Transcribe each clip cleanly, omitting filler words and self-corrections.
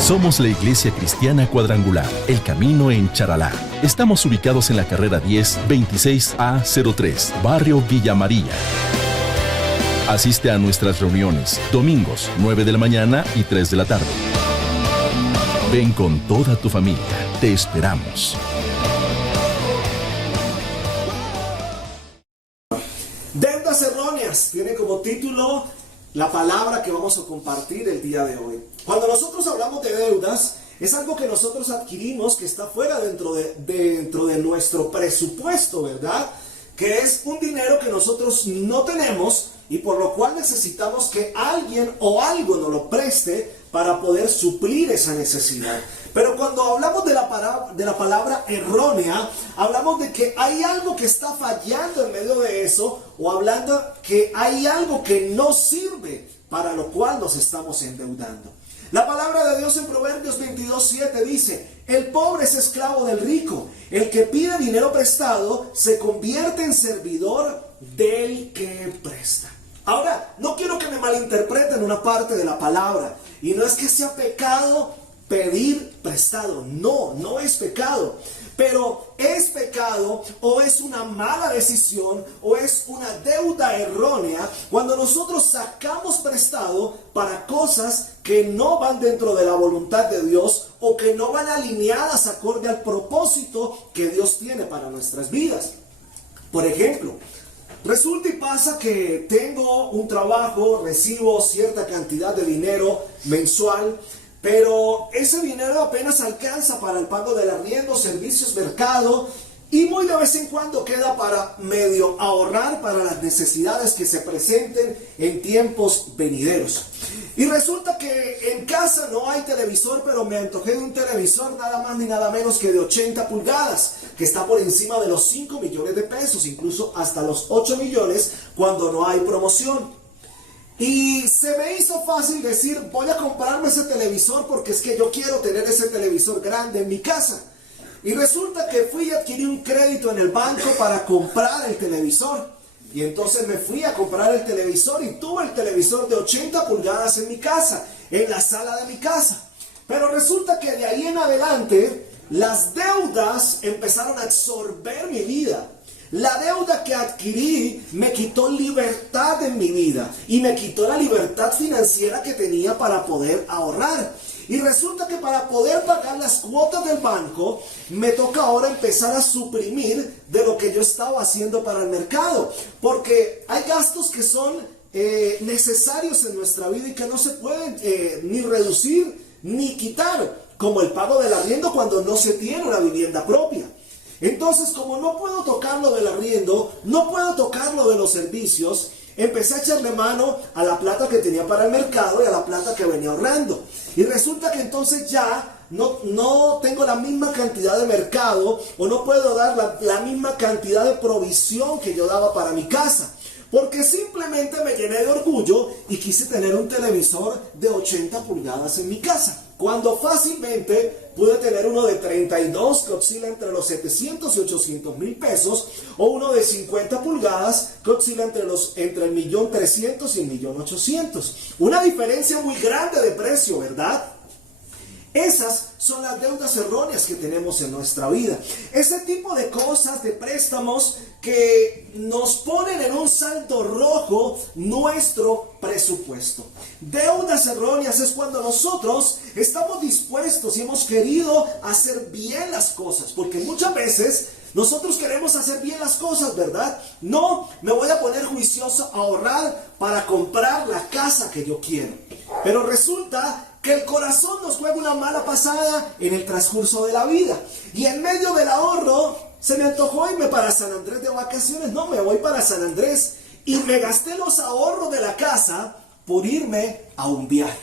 Somos la Iglesia Cristiana Cuadrangular, El Camino en Charalá. Estamos ubicados en la carrera 10, 26A03, Barrio Villa María. Asiste a nuestras reuniones, domingos, 9 de la mañana y 3 de la tarde. Ven con toda tu familia, te esperamos. Deudas erróneas tiene como título la palabra que vamos a compartir el día de hoy. Cuando nosotros hablamos de deudas, es algo que nosotros adquirimos que está fuera dentro de nuestro presupuesto, ¿verdad? Que es un dinero que nosotros no tenemos y por lo cual necesitamos que alguien o algo nos lo preste para poder suplir esa necesidad. Pero cuando hablamos de la palabra errónea, hablamos de que hay algo que está fallando en medio de eso, o hablando que hay algo que no sirve para lo cual nos estamos endeudando. La palabra de Dios en Proverbios 22:7 dice: el pobre es esclavo del rico, el que pide dinero prestado se convierte en servidor del que presta. Ahora, no quiero que me malinterpreten una parte de la palabra, y no es que sea pecado pedir prestado, no es pecado, pero es pecado o es una mala decisión o es una deuda errónea cuando nosotros sacamos prestado para cosas que no van dentro de la voluntad de Dios o que no van alineadas acorde al propósito que Dios tiene para nuestras vidas. Por ejemplo, resulta y pasa que tengo un trabajo, recibo cierta cantidad de dinero mensual, pero ese dinero apenas alcanza para el pago del arriendo, servicios, mercado, y muy de vez en cuando queda para medio ahorrar para las necesidades que se presenten en tiempos venideros. Y resulta que en casa no hay televisor, pero me antojé de un televisor nada más ni nada menos que de 80 pulgadas, que está por encima de los 5 millones de pesos, incluso hasta los 8 millones cuando no hay promoción. Y se me hizo fácil decir, voy a comprarme ese televisor porque es que yo quiero tener ese televisor grande en mi casa. Y resulta que fui y adquirí un crédito en el banco para comprar el televisor. Y entonces me fui a comprar el televisor y tuve el televisor de 80 pulgadas en mi casa, en la sala de mi casa. Pero resulta que de ahí en adelante, las deudas empezaron a absorber mi vida. La deuda que adquirí me quitó libertad en mi vida y me quitó la libertad financiera que tenía para poder ahorrar. Y resulta que para poder pagar las cuotas del banco, me toca ahora empezar a suprimir de lo que yo estaba haciendo para el mercado. Porque hay gastos que son necesarios en nuestra vida y que no se pueden ni reducir ni quitar, como el pago del arriendo cuando no se tiene una vivienda propia. Entonces, como no puedo tocar lo del arriendo, no puedo tocar lo de los servicios, empecé a echarle mano a la plata que tenía para el mercado y a la plata que venía ahorrando. Y resulta que entonces ya no tengo la misma cantidad de mercado o no puedo dar la misma cantidad de provisión que yo daba para mi casa. Porque simplemente me llené de orgullo y quise tener un televisor de 80 pulgadas en mi casa, cuando fácilmente pude tener uno de 32 que oscila entre los 700 y 800 mil pesos, o uno de 50 pulgadas que oscila entre el 1.300.000 y el 1.800.000. Una diferencia muy grande de precio, ¿verdad? Esas son las deudas erróneas que tenemos en nuestra vida. Ese tipo de cosas, de préstamos que nos ponen en un saldo rojo nuestro presupuesto. Deudas erróneas es cuando nosotros estamos dispuestos y hemos querido hacer bien las cosas, porque muchas veces nosotros queremos hacer bien las cosas, ¿verdad? No, me voy a poner juicioso a ahorrar para comprar la casa que yo quiero. Pero resulta que el corazón nos juega una mala pasada en el transcurso de la vida. Y en medio del ahorro, se me antojó irme para San Andrés de vacaciones. No, me voy para San Andrés. Y me gasté los ahorros de la casa por irme a un viaje.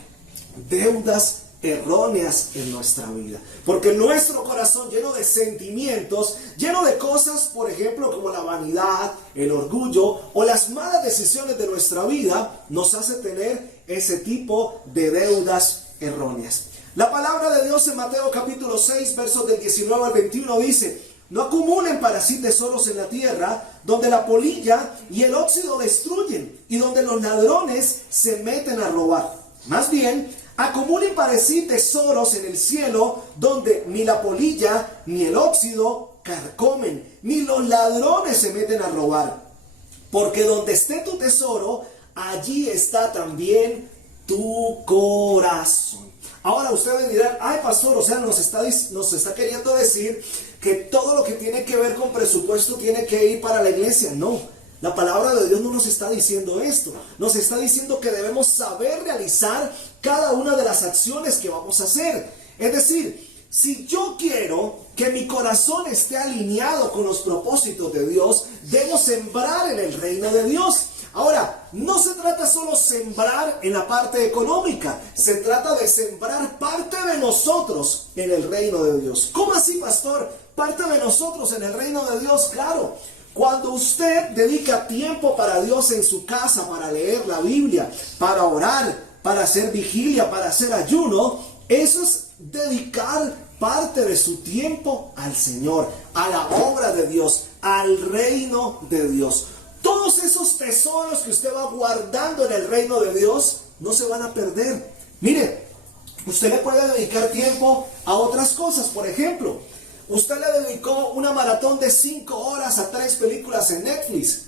Deudas erróneas en nuestra vida, porque nuestro corazón lleno de sentimientos, lleno de cosas, por ejemplo, como la vanidad, el orgullo o las malas decisiones de nuestra vida, nos hace tener ese tipo de deudas erróneas. La palabra de Dios en Mateo capítulo 6, versos del 19 al 21 dice: no acumulen para sí tesoros en la tierra, donde la polilla y el óxido destruyen y donde los ladrones se meten a robar. Más bien, Acumulen para sí tesoros en el cielo, donde ni la polilla ni el óxido carcomen, ni los ladrones se meten a robar. Porque donde esté tu tesoro, allí está también tu corazón. Ahora ustedes dirán, ay pastor, o sea, nos está queriendo decir que todo lo que tiene que ver con presupuesto tiene que ir para la iglesia. No, la palabra de Dios no nos está diciendo esto. Nos está diciendo que debemos saber realizar cada una de las acciones que vamos a hacer. Es decir, si yo quiero que mi corazón esté alineado con los propósitos de Dios, debo sembrar en el reino de Dios. Ahora, no se trata solo sembrar en la parte económica, se trata de sembrar parte de nosotros en el reino de Dios. ¿Cómo así, pastor? Parte de nosotros en el reino de Dios, claro. Cuando usted dedica tiempo para Dios en su casa, para leer la Biblia, para orar, para hacer vigilia, para hacer ayuno, eso es dedicar parte de su tiempo al Señor, a la obra de Dios, al reino de Dios. Todos esos tesoros que usted va guardando en el reino de Dios no se van a perder. Mire, usted le puede dedicar tiempo a otras cosas. Por ejemplo, usted le dedicó una maratón de 5 horas a 3 películas en Netflix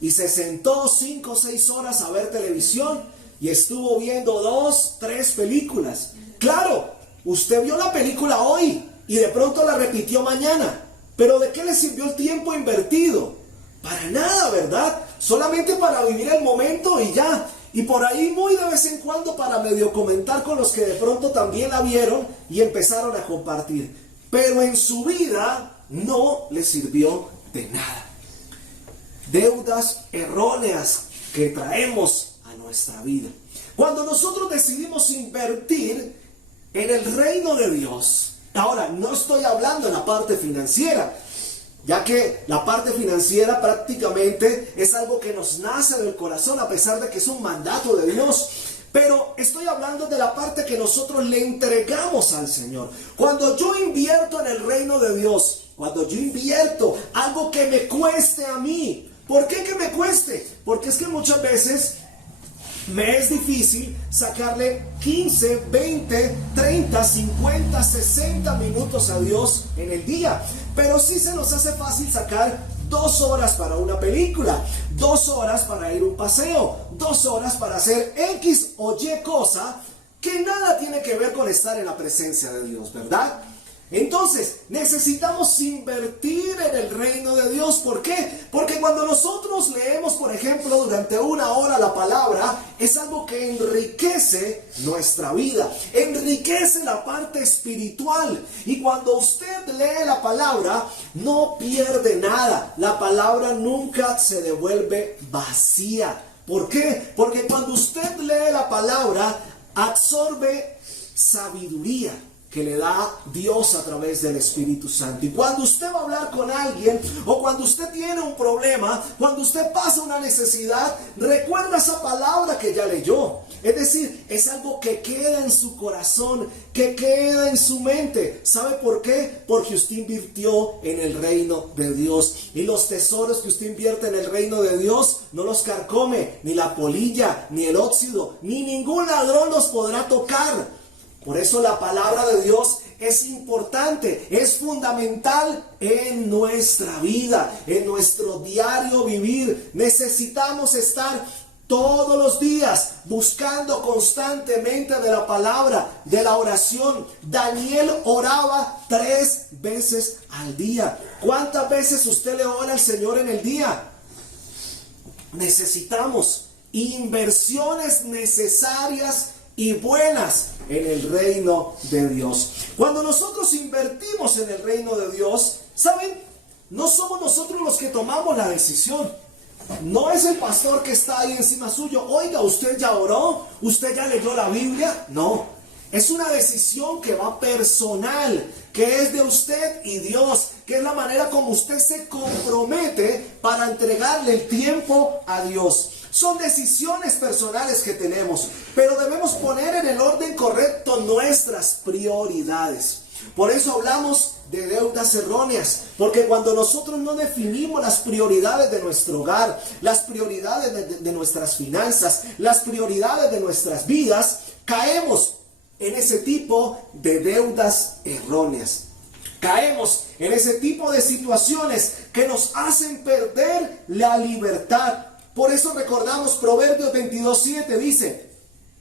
y se sentó 5 o 6 horas a ver televisión y estuvo viendo 2, 3 películas. Claro, usted vio la película hoy y de pronto la repitió mañana, pero ¿de qué le sirvió el tiempo invertido? Para nada, ¿verdad? Solamente para vivir el momento y ya. Y por ahí muy de vez en cuando para medio comentar con los que de pronto también la vieron y empezaron a compartir. Pero en su vida no le sirvió de nada. Deudas erróneas que traemos a nuestra vida. Cuando nosotros decidimos invertir en el reino de Dios, ahora no estoy hablando en la parte financiera, ya que la parte financiera prácticamente es algo que nos nace del corazón a pesar de que es un mandato de Dios. Pero estoy hablando de la parte que nosotros le entregamos al Señor. Cuando yo invierto en el reino de Dios, cuando yo invierto algo que me cueste a mí. ¿Por qué que me cueste? Porque es que muchas veces me es difícil sacarle 15, 20, 30, 50, 60 minutos a Dios en el día. Pero sí se nos hace fácil sacar 2 horas para una película, 2 horas para ir a un paseo, 2 horas para hacer X o Y cosa que nada tiene que ver con estar en la presencia de Dios, ¿verdad? Entonces, necesitamos invertir en el reino de Dios. ¿Por qué? Porque cuando nosotros leemos, por ejemplo, durante 1 hora la palabra, es algo que enriquece nuestra vida, enriquece la parte espiritual. Y cuando usted lee la palabra, no pierde nada. La palabra nunca se devuelve vacía. ¿Por qué? Porque cuando usted lee la palabra, absorbe sabiduría que le da Dios a través del Espíritu Santo. Y cuando usted va a hablar con alguien, o cuando usted tiene un problema, cuando usted pasa una necesidad, recuerda esa palabra que ya leyó. Es decir, es algo que queda en su corazón, que queda en su mente. ¿Sabe por qué? Porque usted invirtió en el reino de Dios. Y los tesoros que usted invierte en el reino de Dios no los carcome ni la polilla, ni el óxido, ni ningún ladrón los podrá tocar. Por eso la palabra de Dios es importante, es fundamental en nuestra vida, en nuestro diario vivir. Necesitamos estar todos los días buscando constantemente de la palabra, de la oración. Daniel oraba 3 veces al día. ¿Cuántas veces usted le ora al Señor en el día? Necesitamos inversiones necesarias y buenas en el reino de Dios. Cuando nosotros invertimos en el reino de Dios, ¿saben? No somos nosotros los que tomamos la decisión. No es el pastor que está ahí encima suyo. Oiga, ¿usted ya oró? ¿Usted ya leyó la Biblia? No. Es una decisión que va personal, que es de usted y Dios, que es la manera como usted se compromete para entregarle el tiempo a Dios. Son decisiones personales que tenemos, pero debemos poner en el orden correcto nuestras prioridades. Por eso hablamos de deudas erróneas, porque cuando nosotros no definimos las prioridades de nuestro hogar, las prioridades de nuestras finanzas, las prioridades de nuestras vidas, caemos en ese tipo de deudas erróneas. Caemos en ese tipo de situaciones que nos hacen perder la libertad. Por eso recordamos Proverbios 22:7, dice: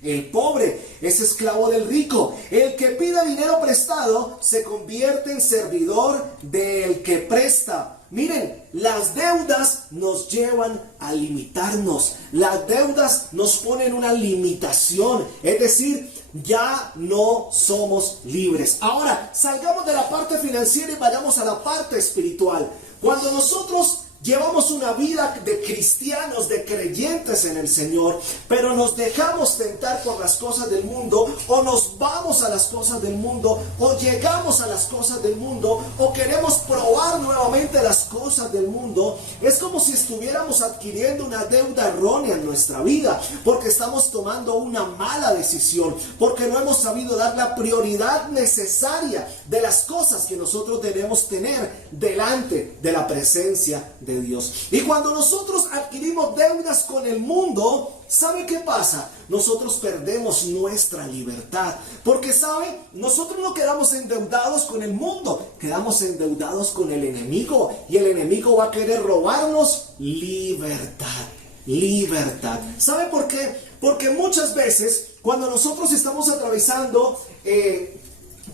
el pobre es esclavo del rico. El que pida dinero prestado se convierte en servidor del que presta. Miren, las deudas nos llevan a limitarnos. Las deudas nos ponen una limitación. Es decir, ya no somos libres. Ahora, salgamos de la parte financiera y vayamos a la parte espiritual. Cuando nosotros llevamos una vida de cristianos, de creyentes en el Señor, pero nos dejamos tentar por las cosas del mundo, o nos vamos a las cosas del mundo, o llegamos a las cosas del mundo, o queremos probar nuevamente las cosas del mundo, es como si estuviéramos adquiriendo una deuda errónea en nuestra vida, porque estamos tomando una mala decisión, porque no hemos sabido dar la prioridad necesaria de las cosas que nosotros debemos tener delante de la presencia de Dios. Y cuando nosotros adquirimos deudas con el mundo, ¿sabe qué pasa? Nosotros perdemos nuestra libertad. Porque, ¿sabe? Nosotros no quedamos endeudados con el mundo, quedamos endeudados con el enemigo. Y el enemigo va a querer robarnos libertad. Libertad. ¿Sabe por qué? Porque muchas veces, cuando nosotros estamos atravesando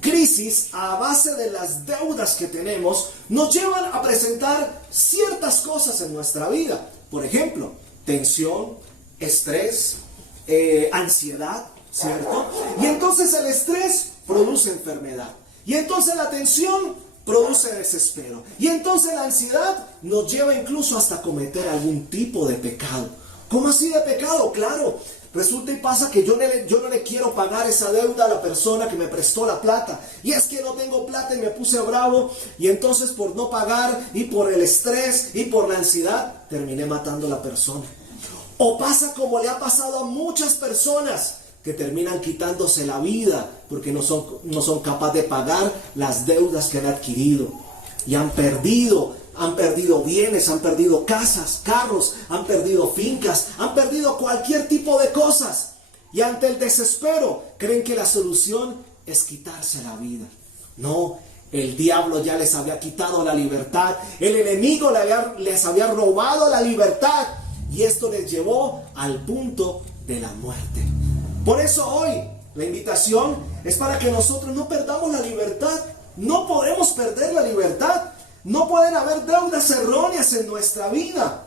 crisis a base de las deudas que tenemos, nos llevan a presentar ciertas cosas en nuestra vida. Por ejemplo, tensión, estrés, ansiedad, ¿cierto? Y entonces el estrés produce enfermedad. Y entonces la tensión produce desespero. Y entonces la ansiedad nos lleva incluso hasta cometer algún tipo de pecado. ¿Cómo así de pecado? Claro. Resulta y pasa que yo no le quiero pagar esa deuda a la persona que me prestó la plata. Y es que no tengo plata y me puse bravo. Y entonces por no pagar y por el estrés y por la ansiedad, terminé matando a la persona. O pasa como le ha pasado a muchas personas que terminan quitándose la vida porque no son capaces de pagar las deudas que han adquirido. Y han perdido bienes, han perdido casas, carros, han perdido fincas, han perdido cualquier tipo de cosas. Y ante el desespero creen que la solución es quitarse la vida. No, el diablo ya les había quitado la libertad. El enemigo les había robado la libertad. Y esto les llevó al punto de la muerte. Por eso hoy la invitación es para que nosotros no perdamos la libertad. No podemos perder la libertad. No pueden haber deudas erróneas en nuestra vida.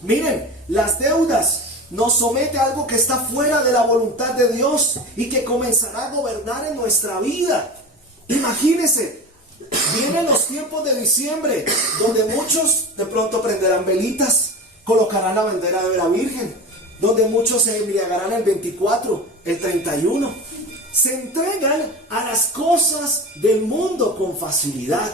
Miren, las deudas nos someten a algo que está fuera de la voluntad de Dios y que comenzará a gobernar en nuestra vida. Imagínense, vienen los tiempos de diciembre donde muchos de pronto prenderán velitas, colocarán la bandera de la Virgen, donde muchos se embriagarán el 24, el 31. Se entregan a las cosas del mundo con facilidad.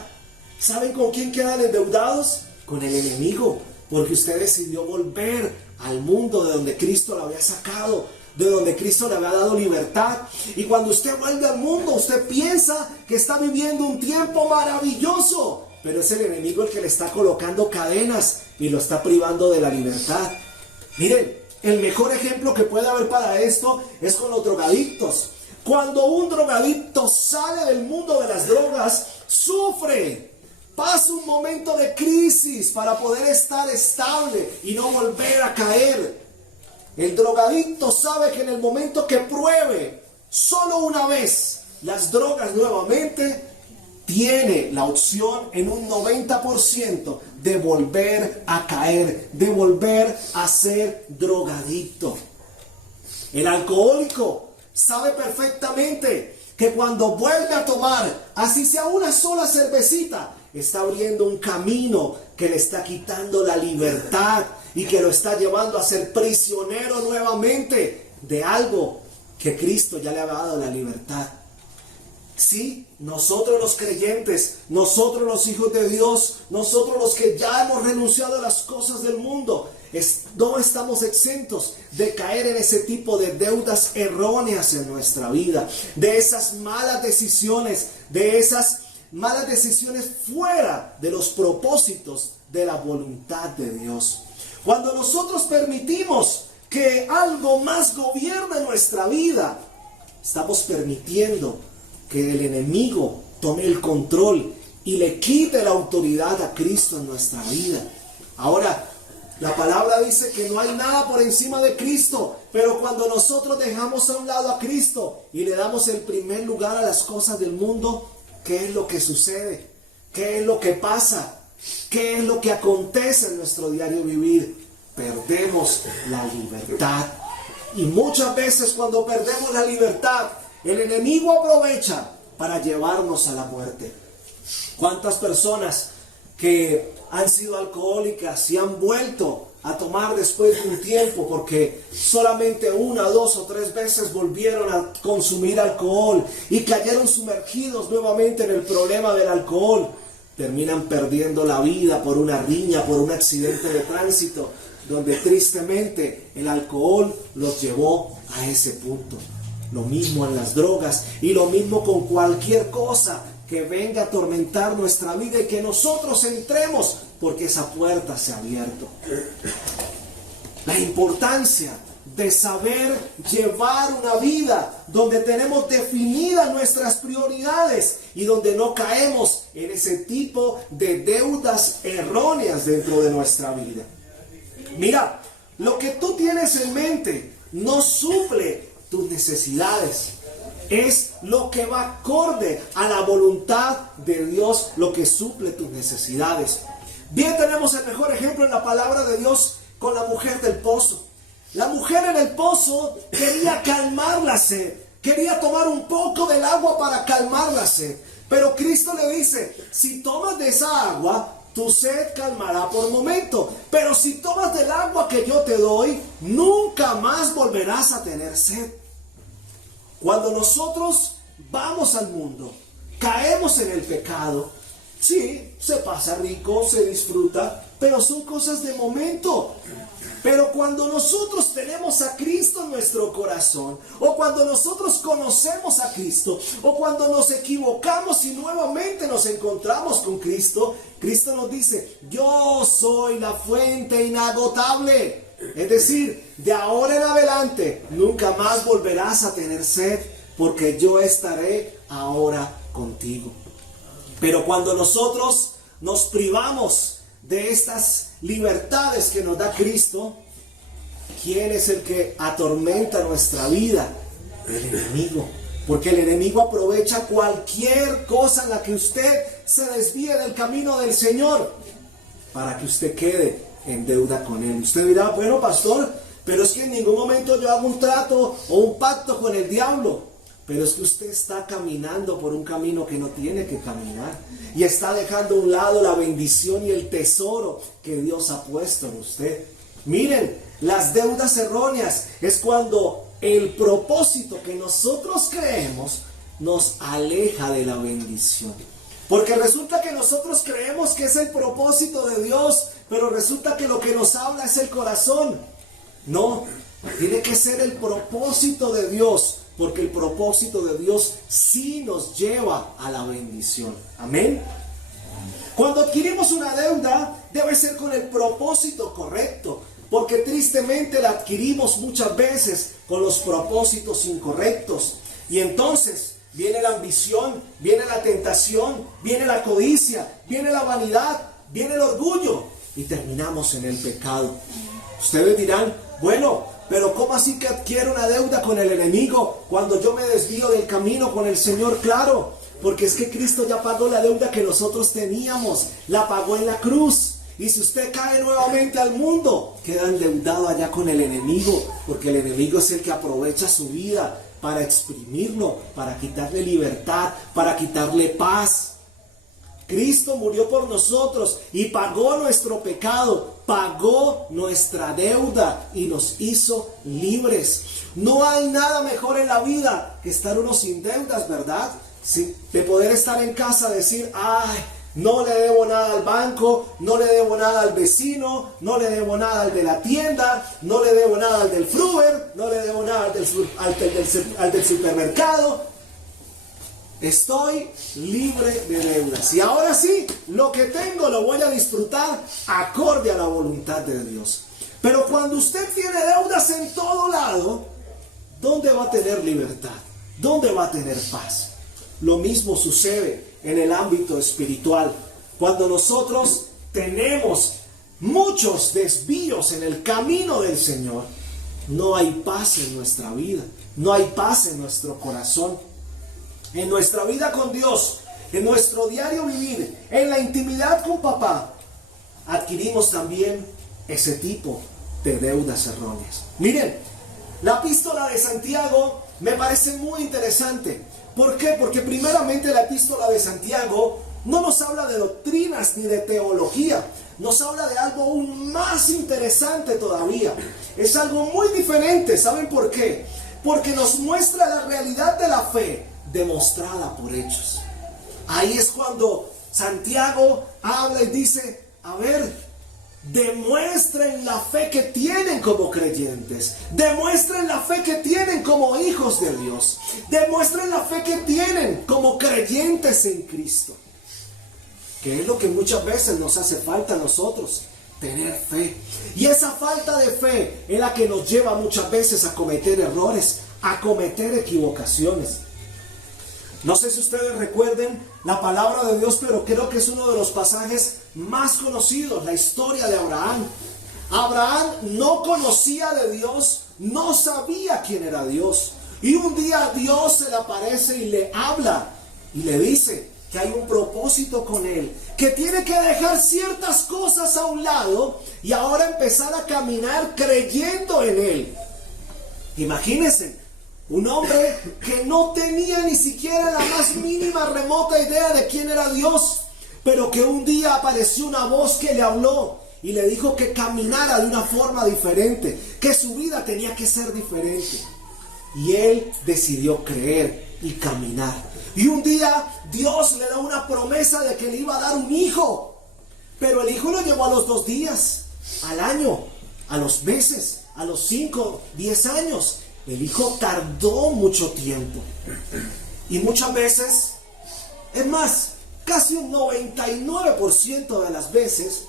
¿Saben con quién quedan endeudados? Con el enemigo, porque usted decidió volver al mundo de donde Cristo lo había sacado, de donde Cristo le había dado libertad. Y cuando usted vuelve al mundo, usted piensa que está viviendo un tiempo maravilloso, pero es el enemigo el que le está colocando cadenas y lo está privando de la libertad. Miren, el mejor ejemplo que puede haber para esto es con los drogadictos. Cuando un drogadicto sale del mundo de las drogas, sufre. Pasa un momento de crisis para poder estar estable y no volver a caer. El drogadicto sabe que en el momento que pruebe solo una vez las drogas nuevamente, tiene la opción en un 90% de volver a caer, de volver a ser drogadicto. El alcohólico sabe perfectamente que cuando vuelve a tomar, así sea una sola cervecita, está abriendo un camino que le está quitando la libertad y que lo está llevando a ser prisionero nuevamente de algo que Cristo ya le había dado la libertad. Sí, nosotros los creyentes, nosotros los hijos de Dios, nosotros los que ya hemos renunciado a las cosas del mundo, no estamos exentos de caer en ese tipo de deudas erróneas en nuestra vida, de esas malas decisiones, fuera de los propósitos de la voluntad de Dios. Cuando nosotros permitimos que algo más gobierne nuestra vida, estamos permitiendo que el enemigo tome el control y le quite la autoridad a Cristo en nuestra vida. Ahora, la palabra dice que no hay nada por encima de Cristo, pero cuando nosotros dejamos a un lado a Cristo y le damos el primer lugar a las cosas del mundo, ¿qué es lo que sucede? ¿Qué es lo que pasa? ¿Qué es lo que acontece en nuestro diario vivir? Perdemos la libertad. Y muchas veces cuando perdemos la libertad, el enemigo aprovecha para llevarnos a la muerte. ¿Cuántas personas que han sido alcohólicas y han vuelto a tomar después de un tiempo porque solamente 1, 2 o 3 veces volvieron a consumir alcohol y cayeron sumergidos nuevamente en el problema del alcohol? Terminan perdiendo la vida por una riña, por un accidente de tránsito, donde tristemente el alcohol los llevó a ese punto. Lo mismo en las drogas y lo mismo con cualquier cosa que venga a atormentar nuestra vida y que nosotros entremos porque esa puerta se ha abierto. La importancia de saber llevar una vida donde tenemos definidas nuestras prioridades y donde no caemos en ese tipo de deudas erróneas dentro de nuestra vida. Mira, lo que tú tienes en mente no suple tus necesidades. Es lo que va acorde a la voluntad de Dios, lo que suple tus necesidades. Bien, tenemos el mejor ejemplo en la palabra de Dios con la mujer del pozo. La mujer en el pozo quería calmar la sed, quería tomar un poco del agua para calmar la sed. Pero Cristo le dice, si tomas de esa agua, tu sed calmará por momento. Pero si tomas del agua que yo te doy, nunca más volverás a tener sed. Cuando nosotros vamos al mundo, caemos en el pecado, sí, se pasa rico, se disfruta, pero son cosas de momento. Pero cuando nosotros tenemos a Cristo en nuestro corazón, o cuando nosotros conocemos a Cristo, o cuando nos equivocamos y nuevamente nos encontramos con Cristo, Cristo nos dice, yo soy la fuente inagotable. Es decir, de ahora en adelante nunca más volverás a tener sed porque yo estaré ahora contigo. Pero cuando nosotros nos privamos de estas libertades que nos da Cristo, ¿quién es el que atormenta nuestra vida? El enemigo. Porque el enemigo aprovecha cualquier cosa en la que usted se desvíe del camino del Señor para que usted quede en deuda con Él. Usted dirá, bueno, pastor, pero es que en ningún momento yo hago un trato o un pacto con el diablo. Pero es que usted está caminando por un camino que no tiene que caminar. Y está dejando a un lado la bendición y el tesoro que Dios ha puesto en usted. Miren, las deudas erróneas es cuando el propósito que nosotros creemos nos aleja de la bendición. Porque resulta que nosotros creemos que es el propósito de Dios, pero resulta que lo que nos habla es el corazón. No, tiene que ser el propósito de Dios, porque el propósito de Dios sí nos lleva a la bendición. Amén. Cuando adquirimos una deuda, debe ser con el propósito correcto, porque tristemente la adquirimos muchas veces con los propósitos incorrectos. Y entonces viene la ambición, viene la tentación, viene la codicia, viene la vanidad, viene el orgullo y terminamos en el pecado. Ustedes dirán, bueno, pero ¿cómo así que adquiero una deuda con el enemigo cuando yo me desvío del camino con el Señor? Claro, porque es que Cristo ya pagó la deuda que nosotros teníamos, la pagó en la cruz. Y si usted cae nuevamente al mundo, queda endeudado allá con el enemigo, porque el enemigo es el que aprovecha su vida para exprimirlo, para quitarle libertad, para quitarle paz. Cristo murió por nosotros y pagó nuestro pecado, pagó nuestra deuda y nos hizo libres. No hay nada mejor en la vida que estar uno sin deudas, ¿verdad? Sí, de poder estar en casa, decir, ay, no le debo nada al banco, no le debo nada al vecino, no le debo nada al de la tienda, no le debo nada al del fruver, no le debo nada al del supermercado. Estoy libre de deudas. Y ahora sí, lo que tengo lo voy a disfrutar acorde a la voluntad de Dios. Pero cuando usted tiene deudas en todo lado, ¿dónde va a tener libertad? ¿dónde va a tener paz? Lo mismo sucede en el ámbito espiritual. Cuando nosotros tenemos muchos desvíos en el camino del Señor, no hay paz en nuestra vida, no hay paz en nuestro corazón. En nuestra vida con Dios, en nuestro diario vivir, en la intimidad con papá, adquirimos también ese tipo de deudas erróneas. Miren, la epístola de Santiago me parece muy interesante. ¿Por qué? Porque primeramente la epístola de Santiago no nos habla de doctrinas ni de teología. Nos habla de algo aún más interesante todavía. Es algo muy diferente. ¿Saben por qué? Porque nos muestra la realidad de la fe demostrada por hechos. Ahí es cuando Santiago habla y dice, a ver, demuestren la fe que tienen como creyentes, demuestren la fe que tienen como hijos de Dios, demuestren la fe que tienen como creyentes en Cristo, que es lo que muchas veces nos hace falta a nosotros, tener fe. Y esa falta de fe es la que nos lleva muchas veces a cometer errores, a cometer equivocaciones. No sé si ustedes recuerden la palabra de Dios, pero creo que es uno de los pasajes más conocidos, la historia de Abraham. Abraham no conocía de Dios, no sabía quién era Dios. Y un día Dios se le aparece y le habla y le dice que hay un propósito con él, que tiene que dejar ciertas cosas a un lado y ahora empezar a caminar creyendo en él. Imagínense. Un hombre que no tenía ni siquiera la más mínima remota idea de quién era Dios, pero que un día apareció una voz que le habló y le dijo que caminara de una forma diferente, que su vida tenía que ser diferente. Y él decidió creer y caminar. Y un día Dios le da una promesa de que le iba a dar un hijo, pero el hijo lo llevó a los 2 días, al año, a los meses, a los 5, 10 años. El hijo tardó mucho tiempo. Y muchas veces, es más, casi un 99% de las veces,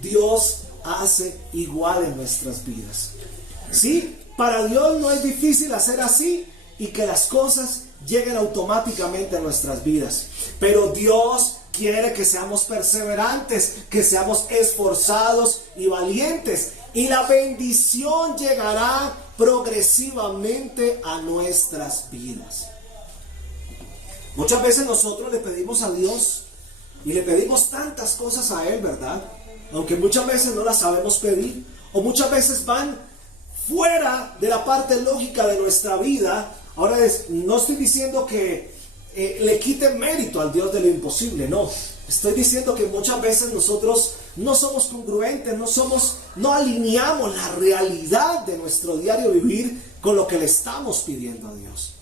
Dios hace igual en nuestras vidas. ¿Sí? Para Dios no es difícil hacer así y que las cosas lleguen automáticamente a nuestras vidas. Pero Dios quiere que seamos perseverantes, que seamos esforzados y valientes. Y la bendición llegará progresivamente a nuestras vidas. Muchas veces nosotros le pedimos a Dios y le pedimos tantas cosas a Él, ¿verdad? Aunque muchas veces no las sabemos pedir, o muchas veces van fuera de la parte lógica de nuestra vida. Ahora no estoy diciendo que le quiten mérito al Dios de lo imposible, no. Estoy diciendo que muchas veces nosotros no somos congruentes, no alineamos la realidad de nuestro diario vivir con lo que le estamos pidiendo a Dios.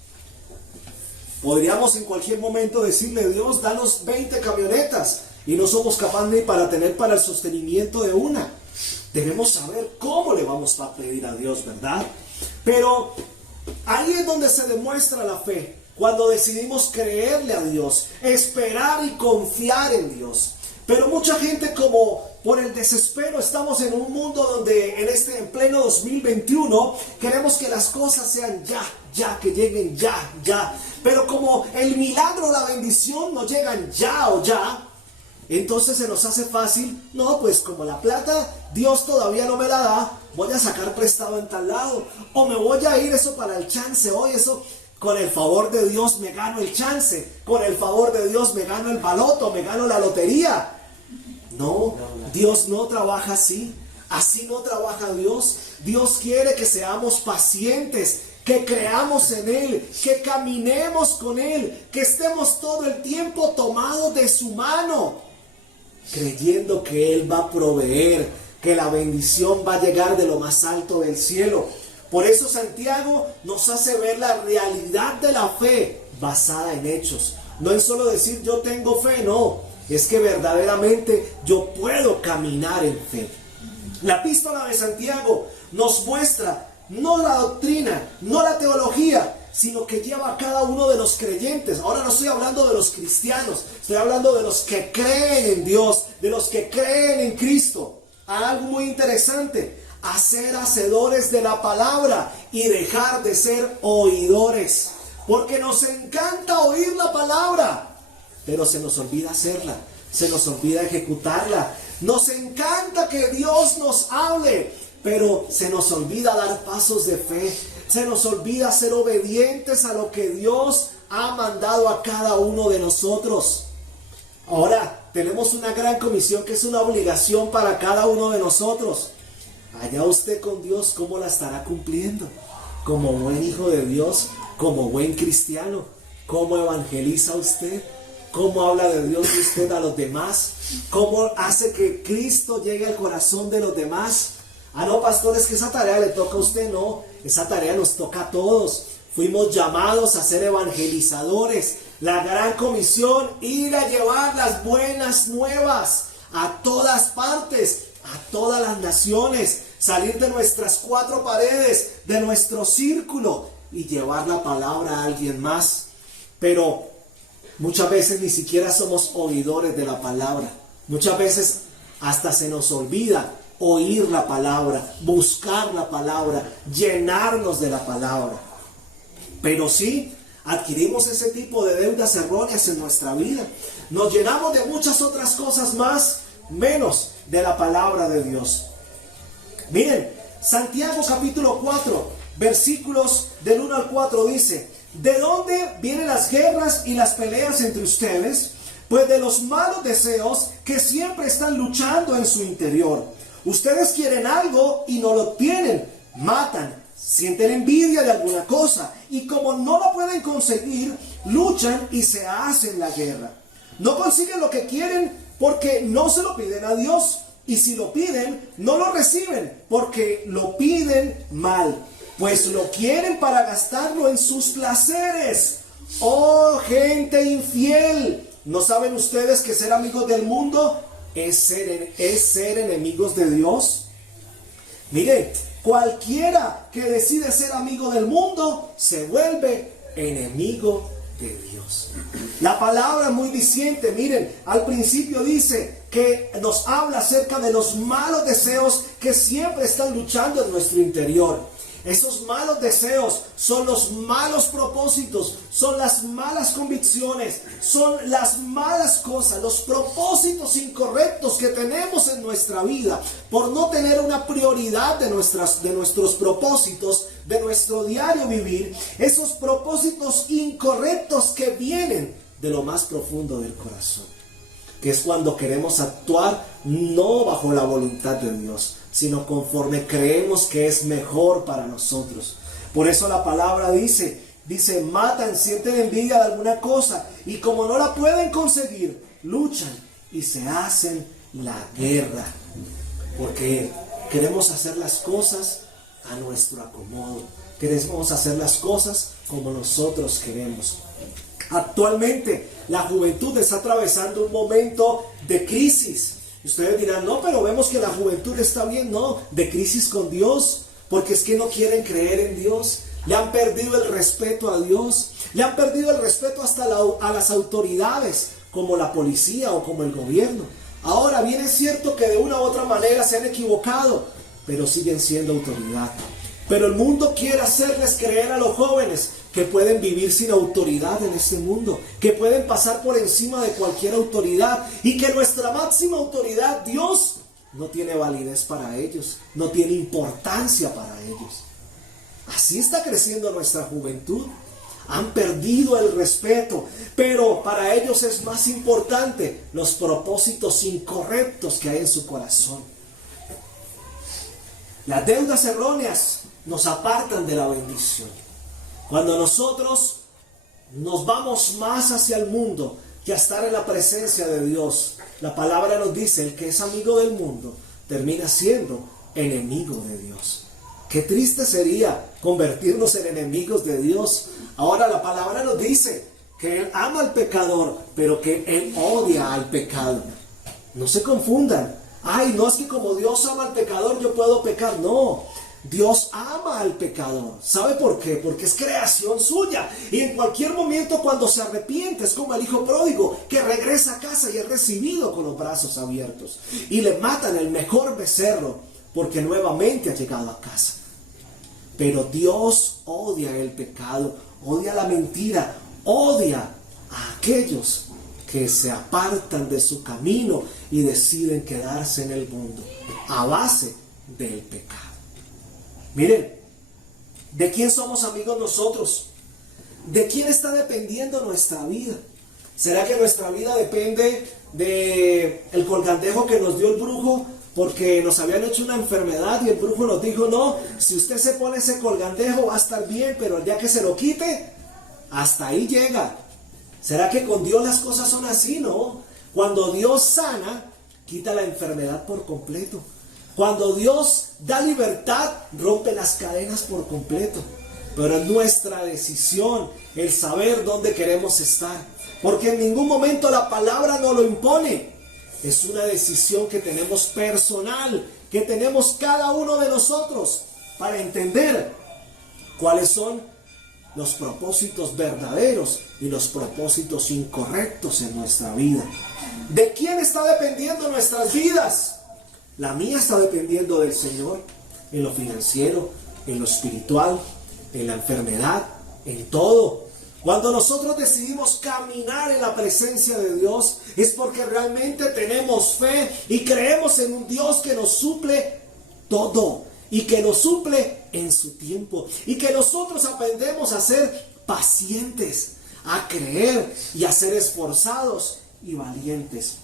Podríamos en cualquier momento decirle, Dios, danos 20 camionetas, y no somos capaces ni para tener para el sostenimiento de una. Debemos saber cómo le vamos a pedir a Dios, ¿verdad? Pero ahí es donde se demuestra la fe. Cuando decidimos creerle a Dios, esperar y confiar en Dios. Pero mucha gente, como por el desespero, estamos en un mundo donde en pleno 2021 queremos que las cosas sean ya, que lleguen ya. Pero como el milagro, la bendición no llegan ya o ya, entonces se nos hace fácil, no, pues como la plata Dios todavía no me la da, voy a sacar prestado en tal lado, o me voy a ir eso para el chance, hoy eso... Con el favor de Dios me gano el chance. Con el favor de Dios me gano el baloto, me gano la lotería. No, Dios no trabaja así. Así no trabaja Dios. Dios quiere que seamos pacientes, que creamos en Él, que caminemos con Él, que estemos todo el tiempo tomados de su mano, creyendo que Él va a proveer, que la bendición va a llegar de lo más alto del cielo. Por eso Santiago nos hace ver la realidad de la fe basada en hechos. No es solo decir yo tengo fe, no. Es que verdaderamente yo puedo caminar en fe. La epístola de Santiago nos muestra no la doctrina, no la teología, sino que lleva a cada uno de los creyentes. Ahora no estoy hablando de los cristianos, estoy hablando de los que creen en Dios, de los que creen en Cristo. Algo muy interesante. A ser hacedores de la palabra y dejar de ser oidores. Porque nos encanta oír la palabra, pero se nos olvida hacerla, se nos olvida ejecutarla. Nos encanta que Dios nos hable, pero se nos olvida dar pasos de fe. Se nos olvida ser obedientes a lo que Dios ha mandado a cada uno de nosotros. Ahora tenemos una gran comisión que es una obligación para cada uno de nosotros. Allá usted con Dios, ¿cómo la estará cumpliendo? Como buen hijo de Dios, como buen cristiano, ¿cómo evangeliza usted? ¿Cómo habla de Dios de usted a los demás? ¿Cómo hace que Cristo llegue al corazón de los demás? Ah, no, pastor, es que esa tarea le toca a usted. No, esa tarea nos toca a todos. Fuimos llamados a ser evangelizadores. La gran comisión, ir a llevar las buenas nuevas a todas partes, a todas las naciones, salir de nuestras cuatro paredes, de nuestro círculo y llevar la palabra a alguien más. Pero muchas veces ni siquiera somos oidores de la palabra. Muchas veces hasta se nos olvida oír la palabra, buscar la palabra, llenarnos de la palabra. Pero sí, adquirimos ese tipo de deudas erróneas en nuestra vida. Nos llenamos de muchas otras cosas más, menos de la palabra de Dios. Miren, Santiago capítulo 4, versículos del 1 al 4 dice: ¿de dónde vienen las guerras y las peleas entre ustedes? Pues de los malos deseos que siempre están luchando en su interior. Ustedes quieren algo y no lo tienen, matan, sienten envidia de alguna cosa y como no lo pueden conseguir, luchan y se hacen la guerra. No consiguen lo que quieren porque no se lo piden a Dios, y si lo piden, no lo reciben porque lo piden mal, pues lo quieren para gastarlo en sus placeres. ¡Oh, gente infiel! ¿No saben ustedes que ser amigos del mundo es ser enemigos de Dios? Miren, cualquiera que decide ser amigo del mundo se vuelve enemigo de Dios. La palabra es muy diciente. Miren, al principio dice que nos habla acerca de los malos deseos que siempre están luchando en nuestro interior. Esos malos deseos son los malos propósitos, son las malas convicciones, son las malas cosas, los propósitos incorrectos que tenemos en nuestra vida por no tener una prioridad de nuestros propósitos, de nuestro diario vivir. Esos propósitos incorrectos que vienen de lo más profundo del corazón, que es cuando queremos actuar no bajo la voluntad de Dios, sino conforme creemos que es mejor para nosotros. Por eso la palabra dice, matan, sienten envidia de alguna cosa, y como no la pueden conseguir, luchan y se hacen la guerra, porque queremos hacer las cosas a nuestro acomodo, queremos hacer las cosas como nosotros queremos. Actualmente la juventud está atravesando un momento de crisis. Ustedes dirán, no, pero vemos que la juventud está bien. No, de crisis con Dios, porque es que no quieren creer en Dios. Le han perdido el respeto a Dios, le han perdido el respeto hasta a las autoridades, como la policía o como el gobierno. Ahora bien, es cierto que de una u otra manera se han equivocado, pero siguen siendo autoridad. Pero el mundo quiere hacerles creer a los jóvenes que pueden vivir sin autoridad en este mundo, que pueden pasar por encima de cualquier autoridad y que nuestra máxima autoridad, Dios, no tiene validez para ellos, no tiene importancia para ellos. Así está creciendo nuestra juventud. Han perdido el respeto, pero para ellos es más importante los propósitos incorrectos que hay en su corazón. Las deudas erróneas nos apartan de la bendición. Cuando nosotros nos vamos más hacia el mundo que a estar en la presencia de Dios, la palabra nos dice, el que es amigo del mundo termina siendo enemigo de Dios. Qué triste sería convertirnos en enemigos de Dios. Ahora la palabra nos dice que Él ama al pecador, pero que Él odia al pecado. No se confundan. Ay, no es que como Dios ama al pecador yo puedo pecar. No, Dios ama al pecador. ¿Sabe por qué? Porque es creación suya. Y en cualquier momento cuando se arrepiente es como el hijo pródigo que regresa a casa y es recibido con los brazos abiertos. Y le matan el mejor becerro porque nuevamente ha llegado a casa. Pero Dios odia el pecado, odia la mentira, odia a aquellos que se apartan de su camino y deciden quedarse en el mundo a base del pecado. Miren, ¿de quién somos amigos nosotros? ¿De quién está dependiendo nuestra vida? ¿Será que nuestra vida depende del colgandejo que nos dio el brujo porque nos habían hecho una enfermedad y el brujo nos dijo, no, si usted se pone ese colgandejo va a estar bien, pero el día que se lo quite, hasta ahí llega? ¿Será que con Dios las cosas son así? No. Cuando Dios sana, quita la enfermedad por completo. Cuando Dios da libertad, rompe las cadenas por completo. Pero es nuestra decisión el saber dónde queremos estar. Porque en ningún momento la palabra nos lo impone. Es una decisión que tenemos personal, que tenemos cada uno de nosotros para entender cuáles son los propósitos verdaderos y los propósitos incorrectos en nuestra vida. ¿De quién está dependiendo nuestras vidas? La mía está dependiendo del Señor, en lo financiero, en lo espiritual, en la enfermedad, en todo. Cuando nosotros decidimos caminar en la presencia de Dios, es porque realmente tenemos fe y creemos en un Dios que nos suple todo y que nos suple en su tiempo, y que nosotros aprendemos a ser pacientes, a creer y a ser esforzados y valientes.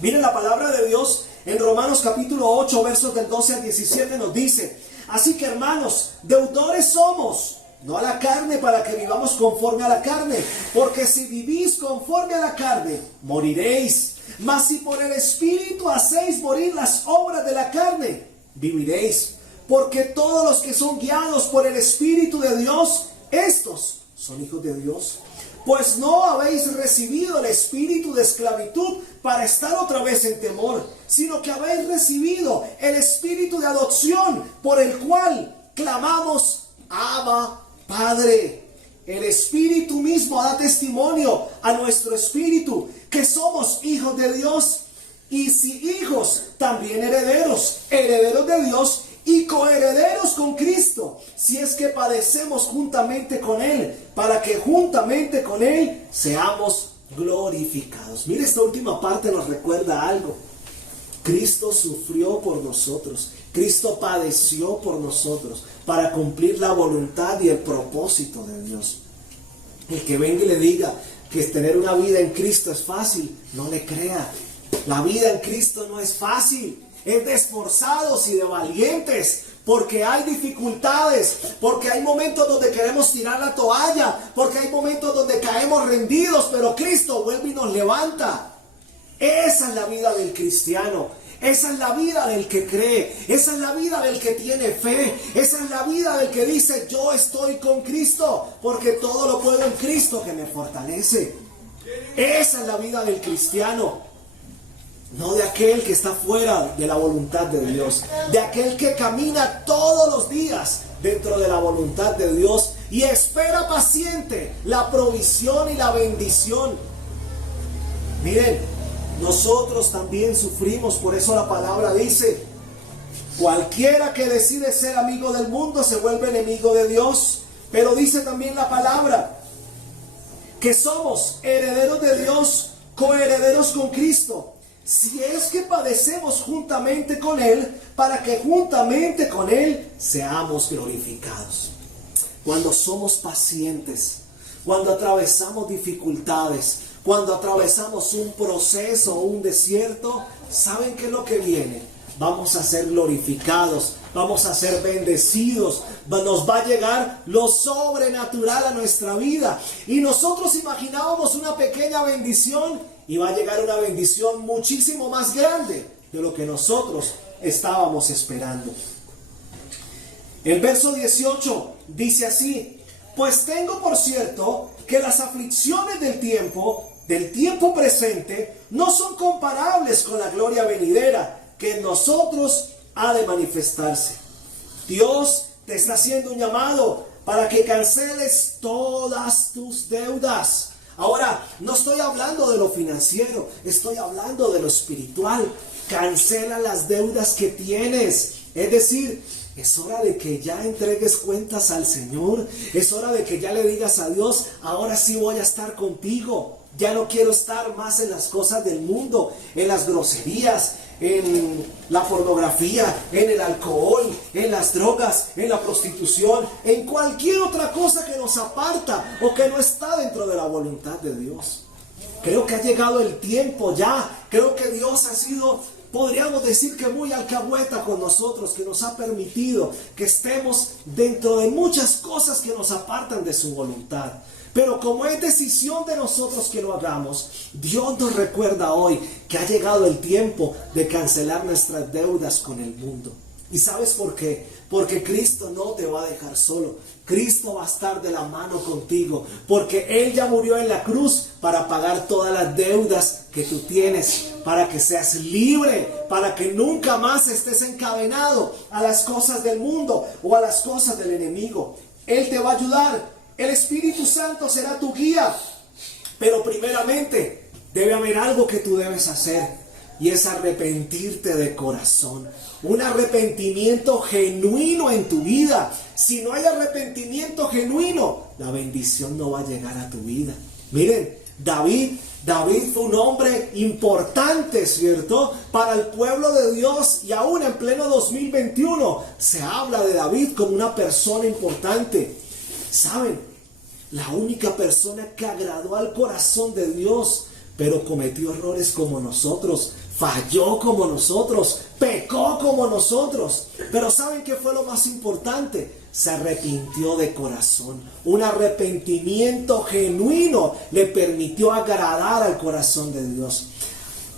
Miren, la palabra de Dios en Romanos capítulo 8, versos del 12 al 17 nos dice: así que, hermanos, deudores somos, no a la carne, para que vivamos conforme a la carne, porque si vivís conforme a la carne, moriréis. Mas si por el Espíritu hacéis morir las obras de la carne, viviréis. Porque todos los que son guiados por el Espíritu de Dios, estos son hijos de Dios. Pues no habéis recibido el espíritu de esclavitud para estar otra vez en temor, sino que habéis recibido el espíritu de adopción, por el cual clamamos: Abba, Padre. El Espíritu mismo da testimonio a nuestro espíritu que somos hijos de Dios. Y si hijos, también herederos, herederos de Dios y coherederos con Cristo, si es que padecemos juntamente con Él, para que juntamente con Él seamos glorificados. Mire, esta última parte nos recuerda algo. Cristo sufrió por nosotros, Cristo padeció por nosotros, para cumplir la voluntad y el propósito de Dios. El que venga y le diga que tener una vida en Cristo es fácil, no le crea. La vida en Cristo no es fácil. Es de esforzados y de valientes, porque hay dificultades, porque hay momentos donde queremos tirar la toalla, porque hay momentos donde caemos rendidos, pero Cristo vuelve y nos levanta. Esa es la vida del cristiano, esa es la vida del que cree, esa es la vida del que tiene fe, esa es la vida del que dice: yo estoy con Cristo, porque todo lo puedo en Cristo que me fortalece. Esa es la vida del cristiano. No de aquel que está fuera de la voluntad de Dios, de aquel que camina todos los días dentro de la voluntad de Dios y espera paciente la provisión y la bendición. Miren, nosotros también sufrimos, por eso la palabra dice: cualquiera que decide ser amigo del mundo se vuelve enemigo de Dios. Pero dice también la palabra que somos herederos de Dios, coherederos con Cristo, si es que padecemos juntamente con Él, para que juntamente con Él seamos glorificados. Cuando somos pacientes, cuando atravesamos dificultades, cuando atravesamos un proceso o un desierto, ¿saben qué es lo que viene? Vamos a ser glorificados, vamos a ser bendecidos, nos va a llegar lo sobrenatural a nuestra vida. Y nosotros imaginábamos una pequeña bendición, y va a llegar una bendición muchísimo más grande de lo que nosotros estábamos esperando. El verso 18 dice así: pues tengo por cierto que las aflicciones del tiempo presente, no son comparables con la gloria venidera que en nosotros ha de manifestarse. Dios te está haciendo un llamado para que canceles todas tus deudas. Ahora, no estoy hablando de lo financiero, estoy hablando de lo espiritual. Cancela las deudas que tienes. Es decir, Es hora de que ya entregues cuentas al Señor. Es hora de que ya le digas a Dios, ahora sí voy a estar contigo. Ya no quiero estar más en las cosas del mundo, en las groserías, en la pornografía, en el alcohol, en las drogas, en la prostitución, en cualquier otra cosa que nos aparta o que no está dentro de la voluntad de Dios. Creo que ha llegado el tiempo ya. Creo que Dios ha sido, podríamos decir que muy alcahueta con nosotros, que nos ha permitido que estemos dentro de muchas cosas que nos apartan de su voluntad. Pero como es decisión de nosotros que lo hagamos, Dios nos recuerda hoy que ha llegado el tiempo de cancelar nuestras deudas con el mundo. ¿Y sabes por qué? Porque Cristo no te va a dejar solo. Cristo va a estar de la mano contigo, porque Él ya murió en la cruz para pagar todas las deudas que tú tienes, para que seas libre, para que nunca más estés encadenado a las cosas del mundo o a las cosas del enemigo. Él te va a ayudar. El Espíritu Santo será tu guía. Pero primeramente debe haber algo que tú debes hacer, y es arrepentirte de corazón. Un arrepentimiento genuino en tu vida. Si no hay arrepentimiento genuino, la bendición no va a llegar a tu vida. Miren, David fue un hombre importante, ¿cierto? Para el pueblo de Dios, y aún en pleno 2021 se habla de David como una persona importante. ¿Saben? La única persona que agradó al corazón de Dios, pero cometió errores como nosotros, falló como nosotros, pecó como nosotros. Pero ¿saben qué fue lo más importante? Se arrepintió de corazón. Un arrepentimiento genuino le permitió agradar al corazón de Dios.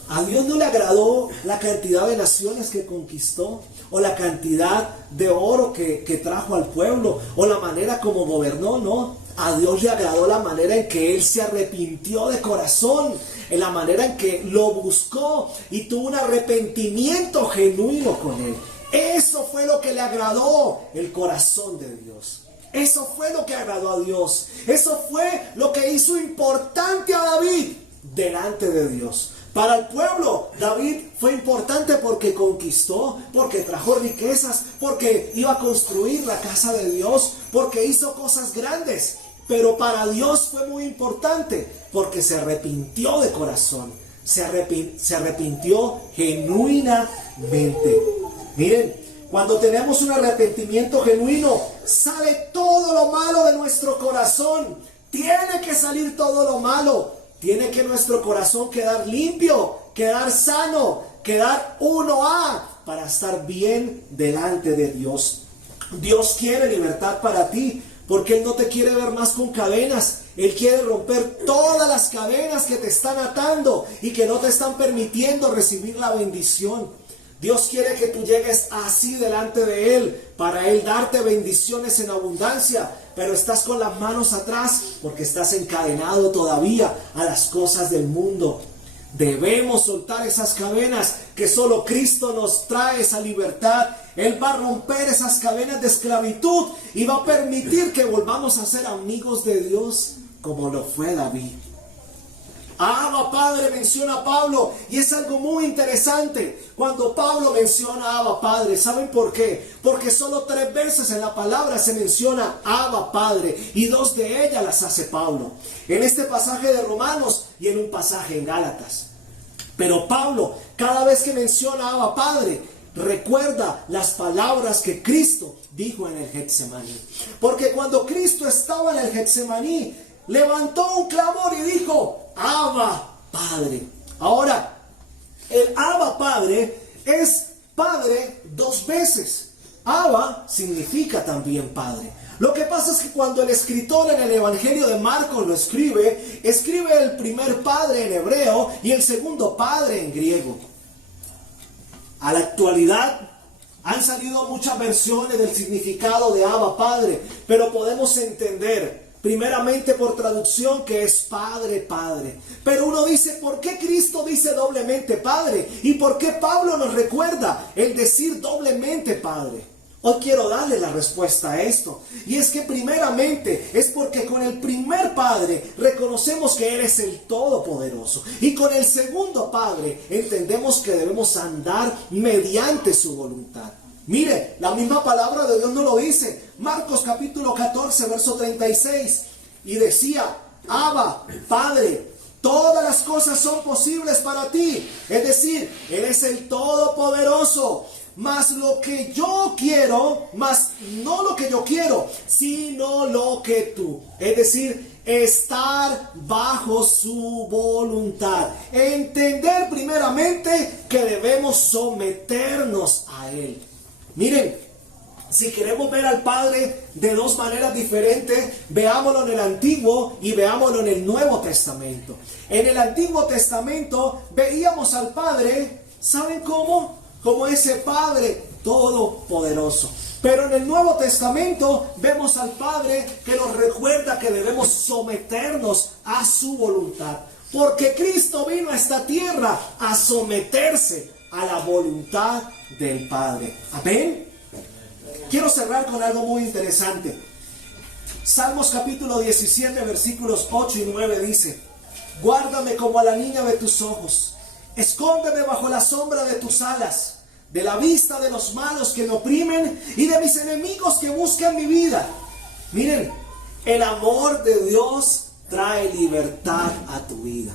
A Dios no le agradó la cantidad de naciones que conquistó, o la cantidad de oro que trajo al pueblo, o la manera como gobernó, no. A Dios le agradó la manera en que Él se arrepintió de corazón, en la manera en que lo buscó y tuvo un arrepentimiento genuino con Él. Eso fue lo que le agradó el corazón de Dios. Eso fue lo que agradó a Dios. Eso fue lo que hizo importante a David delante de Dios. Para el pueblo, David fue importante porque conquistó, porque trajo riquezas, porque iba a construir la casa de Dios, porque hizo cosas grandes. Pero para Dios fue muy importante porque se arrepintió de corazón, se arrepintió genuinamente. Miren, cuando tenemos un arrepentimiento genuino, sale todo lo malo de nuestro corazón. Tiene que salir todo lo malo. Tiene que nuestro corazón quedar limpio, quedar sano, quedar 1A para estar bien delante de Dios. Dios quiere libertad para ti, porque Él no te quiere ver más con cadenas. Él quiere romper todas las cadenas que te están atando y que no te están permitiendo recibir la bendición. Dios quiere que tú llegues así delante de Él, para Él darte bendiciones en abundancia, pero estás con las manos atrás porque estás encadenado todavía a las cosas del mundo. Debemos soltar esas cadenas, que solo Cristo nos trae esa libertad. Él va a romper esas cadenas de esclavitud y va a permitir que volvamos a ser amigos de Dios como lo fue David. Abba Padre menciona a Pablo, y es algo muy interesante cuando Pablo menciona a Abba Padre. ¿Saben por qué? Porque solo 3 veces en la palabra se menciona Abba Padre, y 2 de ellas las hace Pablo. En este pasaje de Romanos y en un pasaje en Gálatas. Pero Pablo, cada vez que menciona a Abba Padre, recuerda las palabras que Cristo dijo en el Getsemaní. Porque cuando Cristo estaba en el Getsemaní, levantó un clamor y dijo: Abba Padre. Ahora, el Abba Padre es Padre 2 veces. Abba significa también Padre. Lo que pasa es que cuando el escritor en el Evangelio de Marcos lo escribe el primer Padre en hebreo y el segundo Padre en griego. A la actualidad han salido muchas versiones del significado de Abba Padre, pero podemos entender primeramente por traducción que es Padre, Padre. Pero uno dice, ¿por qué Cristo dice doblemente Padre? ¿Y por qué Pablo nos recuerda el decir doblemente Padre? Hoy quiero darle la respuesta a esto. Y es que primeramente es porque con el primer Padre reconocemos que Él es el Todopoderoso. Y con el segundo Padre entendemos que debemos andar mediante su voluntad. Mire, la misma palabra de Dios nos lo dice. Marcos capítulo 14, verso 36. Y decía, Abba, Padre, todas las cosas son posibles para ti. Es decir, Él es el Todopoderoso. Mas lo que yo quiero, mas no lo que yo quiero, sino lo que tú. Es decir, estar bajo su voluntad. Entender primeramente que debemos someternos a Él. Miren, si queremos ver al Padre de dos maneras diferentes, veámoslo en el Antiguo y veámoslo en el Nuevo Testamento. En el Antiguo Testamento veíamos al Padre, ¿saben cómo? Como ese Padre todopoderoso. Pero en el Nuevo Testamento vemos al Padre que nos recuerda que debemos someternos a su voluntad. Porque Cristo vino a esta tierra a someterse a la voluntad del Padre. Amén. Quiero cerrar con algo muy interesante. Salmos capítulo 17, versículos 8 y 9 dice: guárdame como a la niña de tus ojos, escóndeme bajo la sombra de tus alas, de la vista de los malos que me oprimen y de mis enemigos que buscan mi vida. Miren, el amor de Dios trae libertad a tu vida.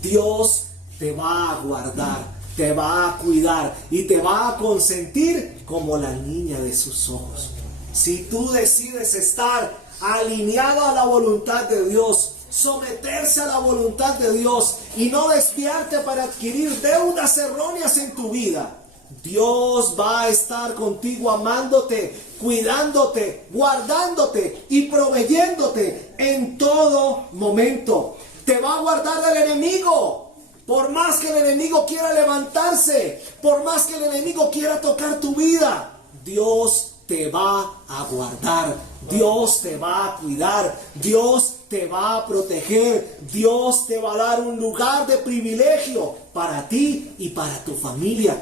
Dios te va a guardar, te va a cuidar y te va a consentir como la niña de sus ojos. Si tú decides estar alineado a la voluntad de Dios, someterse a la voluntad de Dios y no desviarte para adquirir deudas erróneas en tu vida, Dios va a estar contigo amándote, cuidándote, guardándote y proveyéndote en todo momento. Te va a guardar del enemigo. Por más que el enemigo quiera levantarse, por más que el enemigo quiera tocar tu vida, Dios te va a guardar, Dios te va a cuidar, Dios te va a proteger, Dios te va a dar un lugar de privilegio para ti y para tu familia.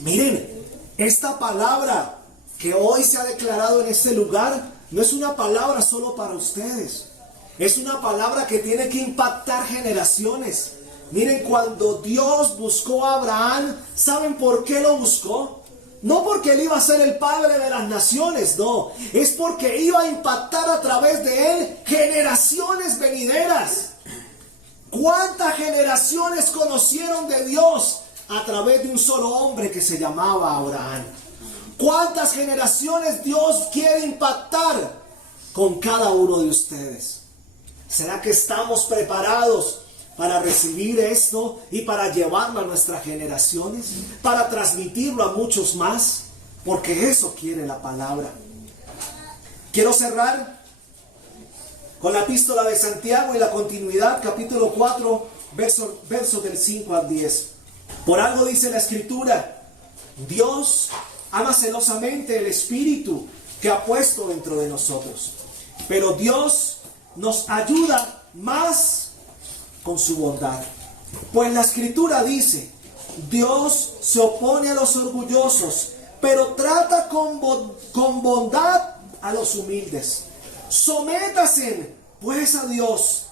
Miren, esta palabra que hoy se ha declarado en este lugar no es una palabra solo para ustedes. Es una palabra que tiene que impactar generaciones. Miren, cuando Dios buscó a Abraham, ¿saben por qué lo buscó? No porque él iba a ser el padre de las naciones, no. Es porque iba a impactar a través de él generaciones venideras. ¿Cuántas generaciones conocieron de Dios a través de un solo hombre que se llamaba Abraham? ¿Cuántas generaciones Dios quiere impactar con cada uno de ustedes? ¿Será que estamos preparados para recibir esto y para llevarlo a nuestras generaciones? Para transmitirlo a muchos más. Porque eso quiere la palabra. Quiero cerrar con la epístola de Santiago y la continuidad, capítulo 4, versos del 5 al 10. Por algo dice la Escritura: Dios ama celosamente el Espíritu que ha puesto dentro de nosotros. Pero Dios nos ayuda más con su bondad. Pues la Escritura dice: Dios se opone a los orgullosos, pero trata con bondad a los humildes. Sométase pues a Dios,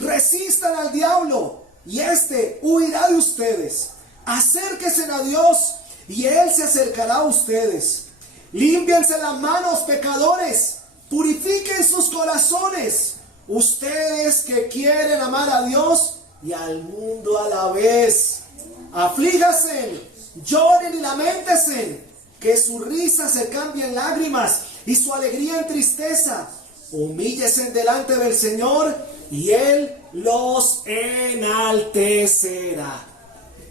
resistan al diablo y éste huirá de ustedes. Acérquense a Dios y Él se acercará a ustedes. Límpiense las manos, pecadores, purifiquen sus corazones, ustedes que quieren amar a Dios y al mundo a la vez. Aflíjanse, lloren y lamentense, que su risa se cambie en lágrimas y su alegría en tristeza. Humíllense delante del Señor y Él los enaltecerá.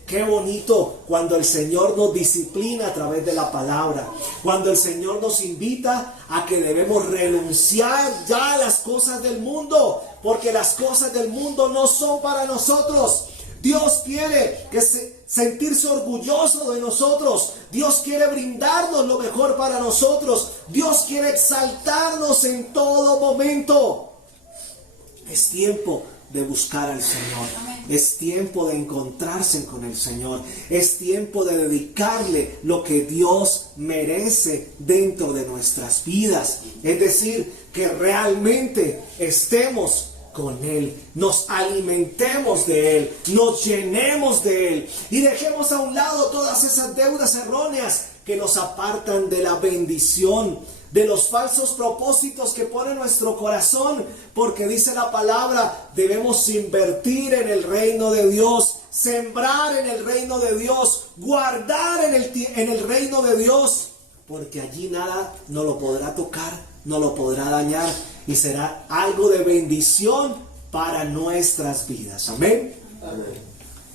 Qué bonito cuando el Señor nos disciplina a través de la palabra. Cuando el Señor nos invita a que debemos renunciar ya a las cosas del mundo. Porque las cosas del mundo no son para nosotros. Dios quiere sentirse orgulloso de nosotros. Dios quiere brindarnos lo mejor para nosotros. Dios quiere exaltarnos en todo momento. Es tiempo de buscar al Señor. Es tiempo de encontrarse con el Señor. Es tiempo de dedicarle lo que Dios merece dentro de nuestras vidas. Es decir, que realmente estemos con Él, nos alimentemos de Él, nos llenemos de Él y dejemos a un lado todas esas deudas erróneas que nos apartan de la bendición, de los falsos propósitos que pone nuestro corazón, porque dice la palabra, debemos invertir en el reino de Dios, sembrar en el reino de Dios, guardar en el reino de Dios, porque allí nada no lo podrá tocar, no lo podrá dañar, y será algo de bendición para nuestras vidas. Amén. Amén.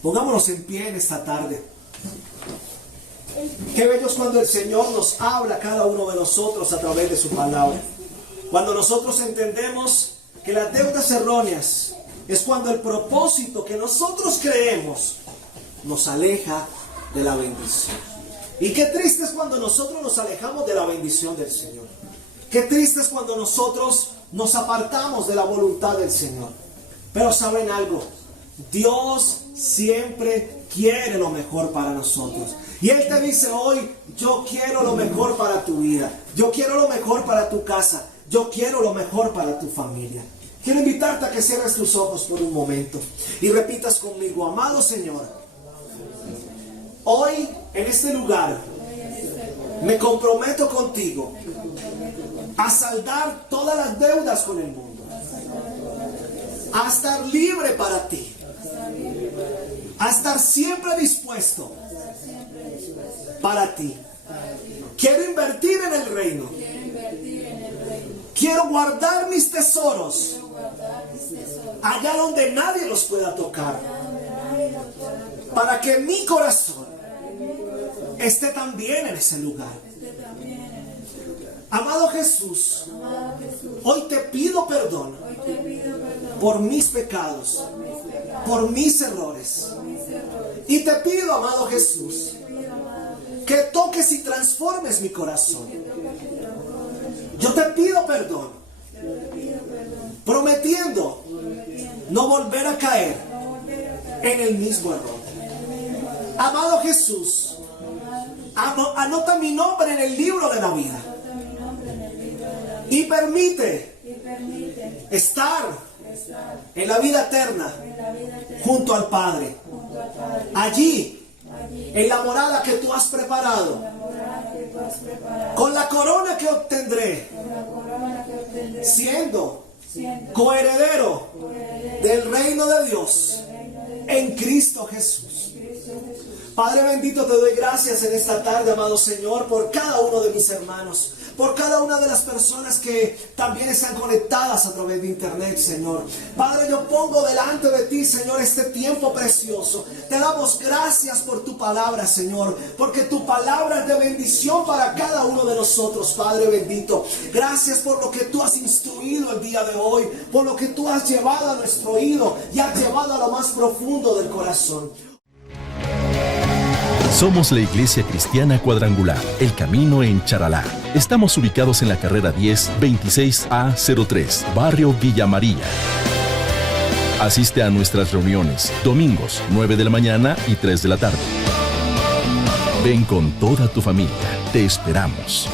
Pongámonos en pie en esta tarde. Qué bello es cuando el Señor nos habla a cada uno de nosotros a través de su palabra. Cuando nosotros entendemos que las deudas erróneas es cuando el propósito que nosotros creemos nos aleja de la bendición. Y qué triste es cuando nosotros nos alejamos de la bendición del Señor. Qué triste es cuando nosotros nos apartamos de la voluntad del Señor. Pero ¿saben algo? Dios siempre quiere lo mejor para nosotros. Y Él te dice hoy, yo quiero lo mejor para tu vida. Yo quiero lo mejor para tu casa. Yo quiero lo mejor para tu familia. Quiero invitarte a que cierres tus ojos por un momento y repitas conmigo, amado Señor, hoy en este lugar me comprometo contigo a saldar todas las deudas con el mundo, a estar libre para ti, a estar siempre dispuesto para ti. Quiero invertir en el reino. Quiero guardar mis tesoros allá donde nadie los pueda tocar, para que mi corazón esté también en ese lugar. Amado Jesús, hoy te pido perdón por mis pecados, por mis errores. Y te pido, amado Jesús, que toques y transformes mi corazón. Yo te pido perdón, prometiendo no volver a caer en el mismo error. Amado Jesús, anota mi nombre en el libro de la vida y permite estar en la vida eterna junto al Padre, allí en la morada que tú has preparado, con la corona que obtendré, siendo coheredero del reino de Dios en Cristo Jesús. Padre bendito, te doy gracias en esta tarde, amado Señor, por cada uno de mis hermanos, por cada una de las personas que también están conectadas a través de internet, Señor. Padre, yo pongo delante de ti, Señor, este tiempo precioso. Te damos gracias por tu palabra, Señor, porque tu palabra es de bendición para cada uno de nosotros, Padre bendito. Gracias por lo que tú has instruido el día de hoy, por lo que tú has llevado a nuestro oído y has llevado a lo más profundo del corazón. Somos la Iglesia Cristiana Cuadrangular, El Camino en Charalá. Estamos ubicados en la carrera 10, 26A03, Barrio Villa María. Asiste a nuestras reuniones, domingos, 9 de la mañana y 3 de la tarde. Ven con toda tu familia, te esperamos.